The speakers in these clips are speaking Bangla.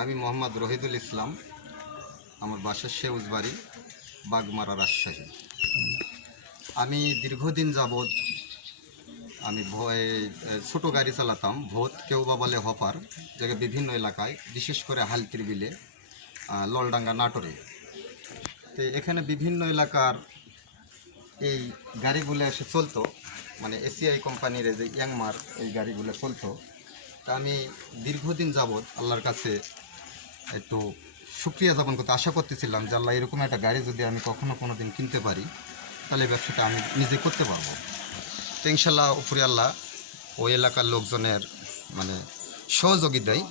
আমি মোহাম্মদ রহিদুল ইসলাম, আমার বাসা সেউজবাড়ি, বাগমারা, রাজশাহী। আমি দীর্ঘদিন যাবৎ আমি ছোটো গাড়ি চালাতাম, ভোট কেউ বা বলে হপার, জায়গায় বিভিন্ন এলাকায়, বিশেষ করে হালতির বিলে, ললডাঙ্গা, নাটোরে। তো এখানে বিভিন্ন এলাকার এই গাড়িগুলো এসে চলতো, মানে এসিআই কোম্পানির যে ইয়াংমার এই গাড়িগুলো চলতো। তা আমি দীর্ঘদিন যাবৎ আল্লাহর কাছে একটু শুকরিয়া যাপন করতে আশা করতেছিলাম যে আল্লাহ, এরকম একটা গাড়ি যদি আমি কখনো কোনো দিন কিনতে পারি তাহলে ব্যবসাটা আমি নিজে করতে পারবো। তো ইনশাল্লাহ উপরে আল্লাহ ওই এলাকার লোকজনের মানে সহযোগিতায়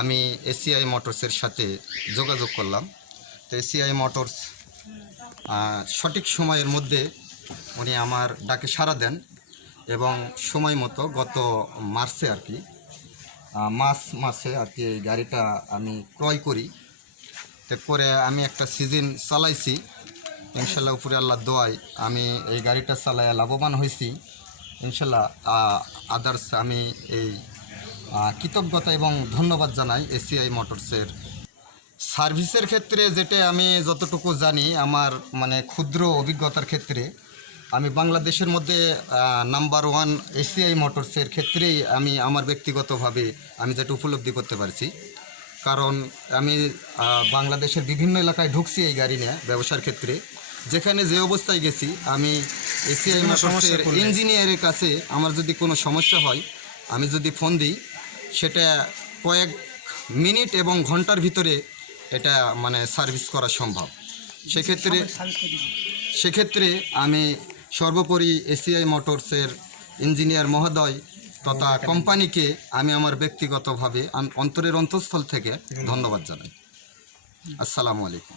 আমি এসিআই মোটরসের সাথে যোগাযোগ করলাম। তো এসিআই মোটরস সঠিক সময়ের মধ্যে উনি আমার ডাকে সাড়া দেন এবং সময় মতো গত মার্চে আর কি মার্চ মাসে আর কি এই গাড়িটা আমি ক্রয় করি। তো করে আমি একটা সিজন চালাইছি, ইনশাল্লাহ উপরে আল্লাহর দোয়ায় আমি এই গাড়িটা চালায় লাভবান হয়েছি ইনশাল্লাহ। আদার্স আমি এই কৃতজ্ঞতা এবং ধন্যবাদ জানাই এসিআই মোটরসের। সার্ভিসের ক্ষেত্রে যেটা আমি যতটুকু জানি, আমার মানে ক্ষুদ্র অভিজ্ঞতার ক্ষেত্রে আমি বাংলাদেশের মধ্যে নাম্বার 1 এসিআই মোটরসের ক্ষেত্রেই আমি আমার ব্যক্তিগতভাবে আমি যেটা উপলব্ধি করতে পারছি। কারণ আমি বাংলাদেশের বিভিন্ন এলাকায় ঢুকছি এই গাড়ি নিয়ে ব্যবসার ক্ষেত্রে, যেখানে যে অবস্থায় গেছি আমি এসিআই মোটরসের ইঞ্জিনিয়ারের কাছে আমার যদি কোনো সমস্যা হয়, আমি যদি ফোন দিই, সেটা কয়েক মিনিট এবং ঘন্টার ভিতরে এটা মানে সার্ভিস করা সম্ভব। সেক্ষেত্রে আমি সর্বোপরি এসিআই মোটরসের ইঞ্জিনিয়ার মহোদয় তথা কোম্পানিকে আমি আমার ব্যক্তিগতভাবে অন্তরের অন্তঃস্থল থেকে ধন্যবাদ জানাই। আসসালামু আলাইকুম।